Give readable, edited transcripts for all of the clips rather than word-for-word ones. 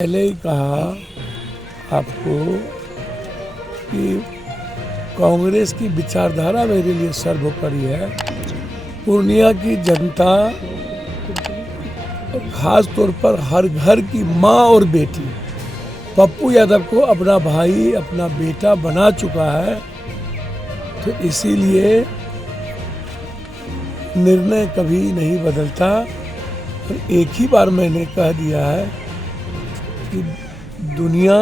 पहले ही कहा आपको कि कांग्रेस की विचारधारा मेरे लिए सर्वोपरि है। पूर्णिया की जनता, खास तौर पर हर घर की माँ और बेटी पप्पू यादव को अपना भाई, अपना बेटा बना चुका है। तो इसीलिए निर्णय कभी नहीं बदलता। और एक ही बार मैंने कह दिया है कि दुनिया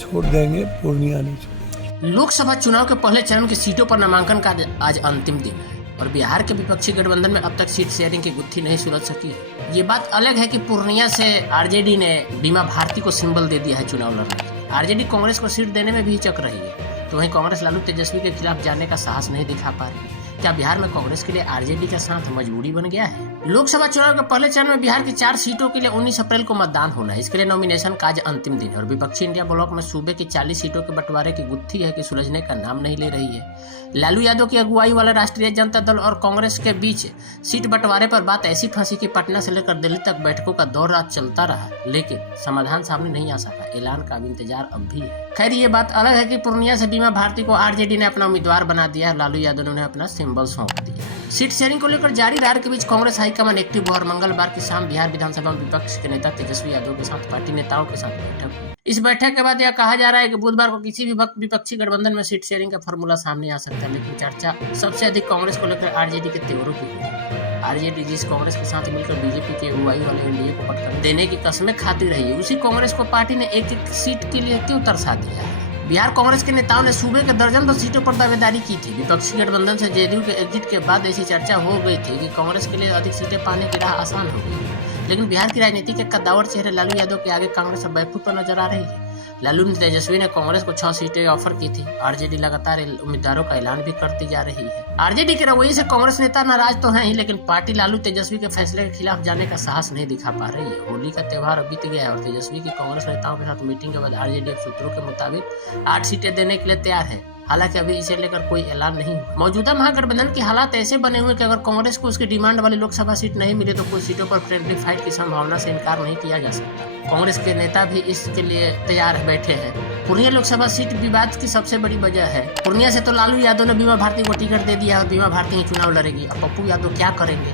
छोड़ देंगे, पूर्णिया नहीं छोड़ेंगे। लोकसभा चुनाव के पहले चरण की सीटों पर नामांकन का आज अंतिम दिन है और बिहार के विपक्षी गठबंधन में अब तक सीट शेयरिंग की गुत्थी नहीं सुलझ सकी है। ये बात अलग है कि पूर्णिया से आरजेडी ने बीमा भारती को सिंबल दे दिया है चुनाव लड़ने के लिए। आरजेडी कांग्रेस को सीट देने में भी हिचक रही है, तो वहीं कांग्रेस लालू तेजस्वी के खिलाफ जाने का साहस नहीं दिखा पा रही। क्या बिहार में कांग्रेस के लिए आरजेडी का साथ मजबूरी बन गया है? लोकसभा चुनाव के पहले चरण में बिहार की 4 सीटों के लिए 19 अप्रैल को मतदान होना है। इसके लिए नॉमिनेशन का आज अंतिम दिन है और विपक्षी इंडिया ब्लॉक में सूबे की 40 सीटों के बंटवारे की गुत्थी है कि सुलझने का नाम नहीं ले रही है। लालू यादव की अगुवाई वाले राष्ट्रीय जनता दल और कांग्रेस के बीच सीट बंटवारे पर बात ऐसी फंसी कि पटना से लेकर दिल्ली तक बैठकों का दौर रात चलता रहा, लेकिन समाधान सामने नहीं आ सका। ऐलान का इंतजार अब भी है। खैर, ये बात अलग है कि पूर्णिया से बीमा भारती को आरजेडी ने अपना उम्मीदवार बना दिया है। लालू यादव ने उन्हें अपना सिंबल सौंप दिया। सीट शेयरिंग को लेकर जारी रार के बीच कांग्रेस हाईकमान एक्टिव हुआ और मंगलवार की शाम बिहार विधानसभा में विपक्ष के नेता तेजस्वी यादव के साथ पार्टी नेताओं के साथ बैठक हुई। इस बैठक के बाद यह कहा जा रहा है कि बुधवार को किसी भी वक्त विपक्षी गठबंधन में सीट शेयरिंग का फॉर्मूला सामने आ सकता है, लेकिन चर्चा सबसे अधिक कांग्रेस को लेकर आरजेडी के तेवरों की हुई। आरजेडी जिस कांग्रेस के साथ मिलकर बीजेपी के अगुवाई वाले एनडीए को पटखन देने की कस्में खाती रही है, उसी कांग्रेस को पार्टी ने एक एक सीट के लिए क्यों तरसा दिया है? बिहार कांग्रेस के नेताओं ने सूबे के दर्जन 2 सीटों पर दावेदारी की थी। विपक्षी गठबंधन से जेडीयू के एग्जिट के बाद ऐसी चर्चा हो गई थी कि कांग्रेस के लिए अधिक सीटें पाने की राह आसान हो गई, लेकिन बिहार की राजनीति के कद्दावर चेहरे लालू यादव के आगे कांग्रेस अब बैकफुट पर नजर आ रही है। लालू तेजस्वी ने कांग्रेस को 6 सीटें ऑफर की थी। आरजेडी लगातार उम्मीदवारों का ऐलान भी करती जा रही है। आरजेडी के रवैये से कांग्रेस नेता नाराज तो हैं ही, लेकिन पार्टी लालू तेजस्वी के फैसले के खिलाफ जाने का साहस नहीं दिखा पा रही है। होली का त्योहार अब बीत गया है और तेजस्वी की कांग्रेस नेताओं के साथ मीटिंग के बाद आरजेडी सूत्रों के मुताबिक 8 सीटें देने के लिए तैयार है। हालांकि अभी इसे लेकर कोई ऐलान नहीं हुआ। मौजूदा महागठबंधन के हालात ऐसे बने हुए कि अगर कांग्रेस को उसकी डिमांड वाली लोकसभा सीट नहीं मिले तो कुछ सीटों पर फ्रेंडली फाइट की संभावना से इनकार नहीं किया जा सकता। कांग्रेस के नेता भी इसके लिए तैयार बैठे हैं। पूर्णिया लोकसभा सीट विवाद की सबसे बड़ी वजह है। पूर्णिया से तो लालू यादव ने बीमा भारती को टिकट दे दिया और बीमा भारती ही चुनाव लड़ेगी। अब पप्पू यादव क्या करेंगे?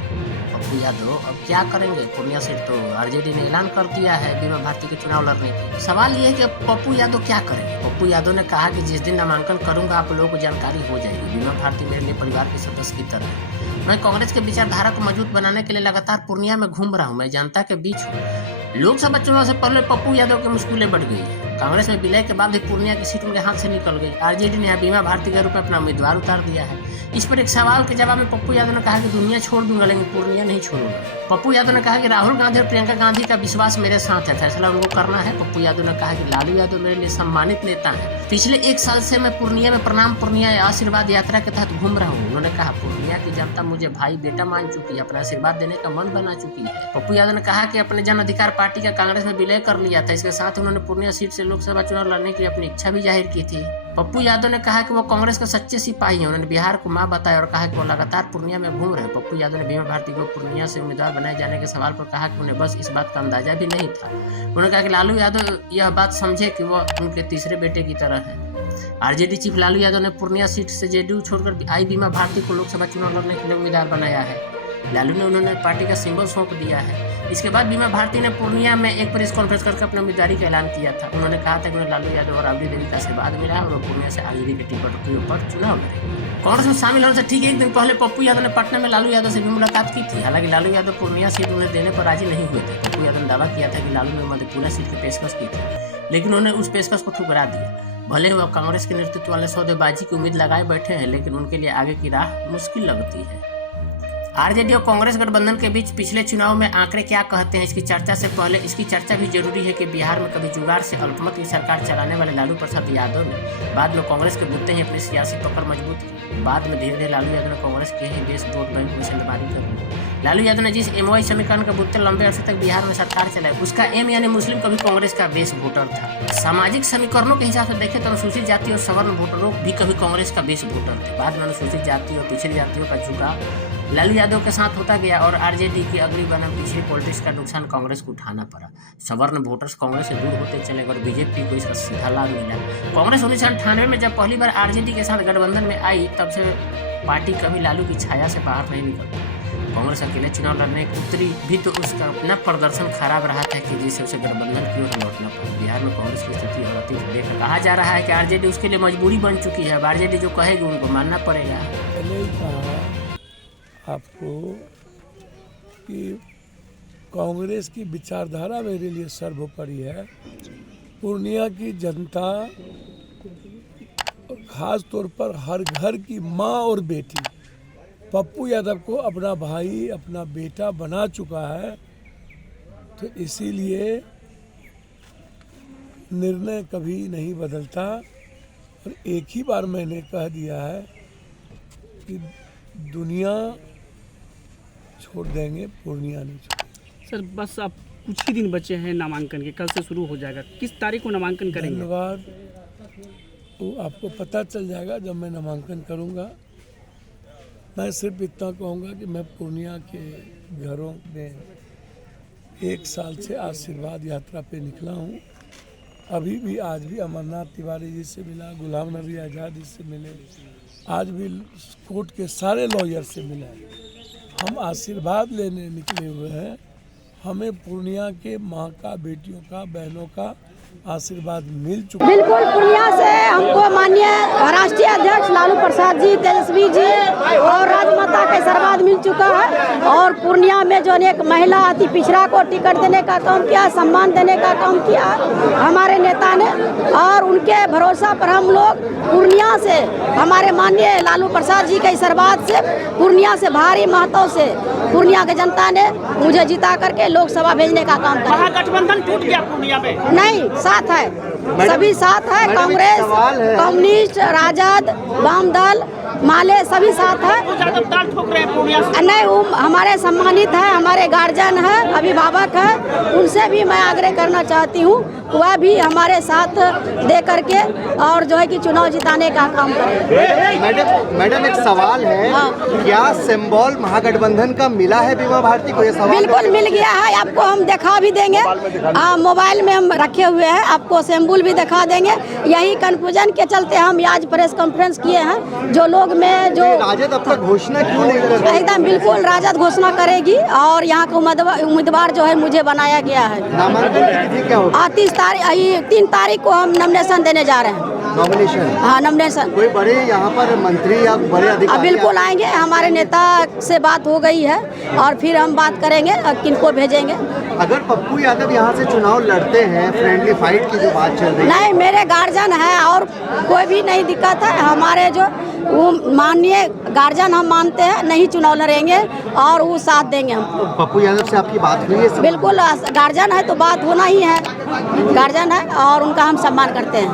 पप्पू यादव अब क्या करेंगे? पूर्णिया सीट तो आरजेडी ने ऐलान कर दिया है बीमा भारती के चुनाव लड़ने की। सवाल ये है कि अब पप्पू यादव क्या करेंगे? पप्पू यादव ने कहा कि जिस दिन नामांकन करूंगा आप लोगों को जानकारी हो जाएगी। बीमा भारती मेरे लिए परिवार के सदस्य की तरह है। मैं कांग्रेस के विचारधारा को मजबूत बनाने के लिए लगातार पूर्णिया में घूम रहा हूँ। मैं जनता के बीच हूँ। लोकसभा चुनाव से पहले पप्पू यादव की मुश्किलें बढ़ गई है। कांग्रेस में विलय के बाद भी पूर्णिया की सीट उनके हाथ से निकल गई। आरजेडी ने बीमा भारती के रूप में अपना उम्मीदवार उतार दिया है। इस पर एक सवाल के जवाब में पप्पू यादव ने कहा कि दुनिया छोड़ दूंगा लेकिन पूर्णिया नहीं छोड़ूंगा। पप्पू यादव ने कहा कि राहुल गांधी और प्रियंका गांधी का विश्वास मेरे साथ है, फैसला उनको करना है। पप्पू यादव ने कहा कि लालू यादव मेरे लिए सम्मानित नेता है। पिछले 1 साल से मैं पूर्णिया में प्रणाम पूर्णिया आशीर्वाद यात्रा के तहत घूम रहा हूँ। उन्होंने कहा पूर्णिया की जनता मुझे भाई बेटा मान चुकी है, अपना आशीर्वाद देने का मन बना चुकी है। पप्पू यादव ने कहा कि अपने जन अधिकार पार्टी का कांग्रेस में विलय कर लिया था। इसके साथ उन्होंने पूर्णिया सीट से लोकसभा चुनाव लड़ने की अपनी इच्छा भी जाहिर की थी। पप्पू यादव ने कहा कि वो कांग्रेस के सच्चे सिपाही हैं। उन्होंने बिहार को मां बताया और कहा कि वो लगातार पूर्णिया में घूम रहे हैं। पप्पू यादव ने बीमा भारती को पूर्णिया से उम्मीदवार बनाए जाने के सवाल पर कहा कि उन्हें बस इस बात का अंदाजा भी नहीं था। उन्होंने कहा कि लालू यादव यह बात समझे कि वो उनके तीसरे बेटे की तरह है। आरजेडी चीफ लालू यादव ने पूर्णिया सीट से जेडीयू छोड़कर आई बीमा भारती को लोकसभा चुनाव लड़ने के लिए उम्मीदवार बनाया है। लालू ने उन्होंने पार्टी का सिंबल सौंप दिया है। इसके बाद बीमा भारती ने पूर्णिया में एक प्रेस कॉन्फ्रेंस करके अपनी उम्मीदवारी का ऐलान किया था। उन्होंने कहा था कि उन्हें लालू यादव और राबड़ी देवी का आशीर्वाद मिला और वो पूर्णिया से आरजेडी के टिकट के ऊपर चुनाव लड़े। कांग्रेस में शामिल होने से ठीक 1 दिन पहले पप्पू यादव ने पटना में लालू यादव से भी मुलाकात की थी। हालांकि लालू यादव पूर्णिया सीट उन्हें देने पर राजी नहीं हुए थे। पप्पू यादव ने दावा किया था कि लालू ने मधेपुरा सीट की पेशकश की थी, लेकिन उन्होंने उस पेशकश को ठुकरा दिया। भले वह कांग्रेस के नेतृत्व वाले सौदेबाजी की उम्मीद लगाए बैठे हैं, लेकिन उनके लिए आगे की राह मुश्किल लगती है। आरजेडी और कांग्रेस गठबंधन के बीच पिछले चुनाव में आंकड़े क्या कहते हैं, इसकी चर्चा से पहले इसकी चर्चा भी जरूरी है कि बिहार में कभी जुगाड़ से अल्पमत की सरकार चलाने वाले लालू प्रसाद यादव ने बाद में कांग्रेस के बुत्ते ही अपनी सियासी पकड़ मजबूत की। बाद में धीरे धीरे लालू यादव ने कांग्रेस के ही देश वोट बैंक में सेंधमारी कर ली। लालू यादव ने जिस एमओआई समीकरण के बुत्ते लंबे अरसे तक बिहार में सरकार चलाई, उसका एम यानी मुस्लिम कभी कांग्रेस का बेस वोटर था। सामाजिक समीकरणों के हिसाब से देखें तो अनुसूचित जाति और सवर्ण वोटरों भी कभी कांग्रेस का बेस वोटर थे। बाद में अनुसूचित जाति और पिछड़ी जातियों का झुकाव लालू यादव के साथ होता गया और आरजेडी की अगली बनम पिछली पॉलिटिक्स का नुकसान कांग्रेस को उठाना पड़ा। सवर्ण वोटर्स कांग्रेस से दूर होते चले और बीजेपी को इसका सीधा लाभ मिला। कांग्रेस 1998 में जब पहली बार आरजेडी के साथ गठबंधन में आई, तब से पार्टी कभी लालू की छाया से बाहर नहीं निकलती। कांग्रेस अकेले चुनाव लड़ने उतरी भी तो उसका अपना प्रदर्शन खराब रहा था कि जिससे उसे गठबंधन की ओर लौटना पड़ा। बिहार में कांग्रेस की स्थिति और अतीत देखकर कहा जा रहा है कि आरजेडी उसके लिए मजबूरी बन चुकी है। अब आरजेडी जो कहेगी उनको मानना पड़ेगा। पहले ही कहा आपको कि कांग्रेस की विचारधारा मेरे लिए सर्वोपरि है। पूर्णिया की जनता और खास तौर पर हर घर की माँ और बेटी पप्पू यादव को अपना भाई, अपना बेटा बना चुका है। तो इसीलिए निर्णय कभी नहीं बदलता और एक ही बार मैंने कह दिया है कि दुनिया छोड़ देंगे, पूर्णिया नहीं छोड़ेंगे। सर बस अब कुछ ही दिन बचे हैं नामांकन के, कल से शुरू हो जाएगा। किस तारीख को नामांकन करेंगे? धन्यवाद। वो आपको पता चल जाएगा जब मैं नामांकन करूंगा। मैं सिर्फ इतना कहूंगा कि मैं पूर्णिया के घरों में 1 साल से आशीर्वाद यात्रा पे निकला हूं। अभी भी आज भी अमरनाथ तिवारी जी से मिला, गुलाम नबी आज़ाद जी से मिले, आज भी कोर्ट के सारे लॉयर से मिला। हम आशीर्वाद लेने निकले हुए हैं। हमें पूर्णिया के माँ का, बेटियों का, बहनों का आशीर्वाद मिल चुका है। बिल्कुल पूर्णिया से हमको माननीय राष्ट्रीय अध्यक्ष लालू प्रसाद जी, तेजस्वी जी और राजमाता का आशीर्वाद मिल चुका है। और पूर्णिया में जो एक महिला अति पिछड़ा को टिकट देने का काम किया, सम्मान देने का काम किया हमारे नेता ने, और उनके भरोसा पर हम लोग पूर्णिया से, हमारे माननीय लालू प्रसाद जी के आशीर्वाद से, पूर्णिया से भारी महत्व से पूर्णिया की जनता ने मुझे जिता करके लोकसभा भेजने का काम किया। महागठबंधन टूट गया पूर्णिया में? नहीं, साथ है, सभी साथ है। कांग्रेस, कम्युनिस्ट, राजद, वाम दल, माले सभी साथ है। नहीं, वो हमारे सम्मानित है, हमारे गार्जियन है, अभिभावक है, उनसे भी मैं आग्रह करना चाहती हूँ वह भी हमारे साथ दे करके और जो है कि चुनाव जिताने का काम करें। मैडम एक सवाल है, क्या सिंबल महागठबंधन का मिला है बीमा भारती को? ये सवाल बिल्कुल मिल गया है, आपको हम दिखा भी देंगे। मोबाइल में हम रखे हुए हैं, आपको सिंबल भी दिखा देंगे। यही कंफ्यूजन के चलते हम आज प्रेस कॉन्फ्रेंस किए हैं। जो लोग में जो राजद अब तक घोषणा क्यों नहीं कर रही? एकदम बिल्कुल राजद घोषणा करेगी और यहाँ का उम्मीदवार जो है मुझे बनाया गया है। नामांकन की तिथि क्या होगी? 3 तारीख को हम नॉमिनेशन देने जा रहे हैं। नॉमिनेशन? हाँ, नॉमिनेशन। कोई बड़े यहाँ पर मंत्री या बड़े अधिकारी? बिल्कुल आएंगे, हमारे नेता से बात हो गई है और फिर हम बात करेंगे किनको भेजेंगे। अगर पप्पू यादव यहाँ से चुनाव लड़ते हैं, फ्रेंडली फाइट की जो बात चल रही है? नहीं, मेरे गार्जियन है और कोई भी नहीं दिक्कत है। हमारे जो वो माननीय गार्जियन हम मानते हैं, नहीं चुनाव लड़ेंगे और वो साथ देंगे हमको। पप्पू यादव से आपकी बात हुई है? बिल्कुल, गार्जियन है तो बात होना ही है। गार्जियन है और उनका हम सम्मान करते हैं।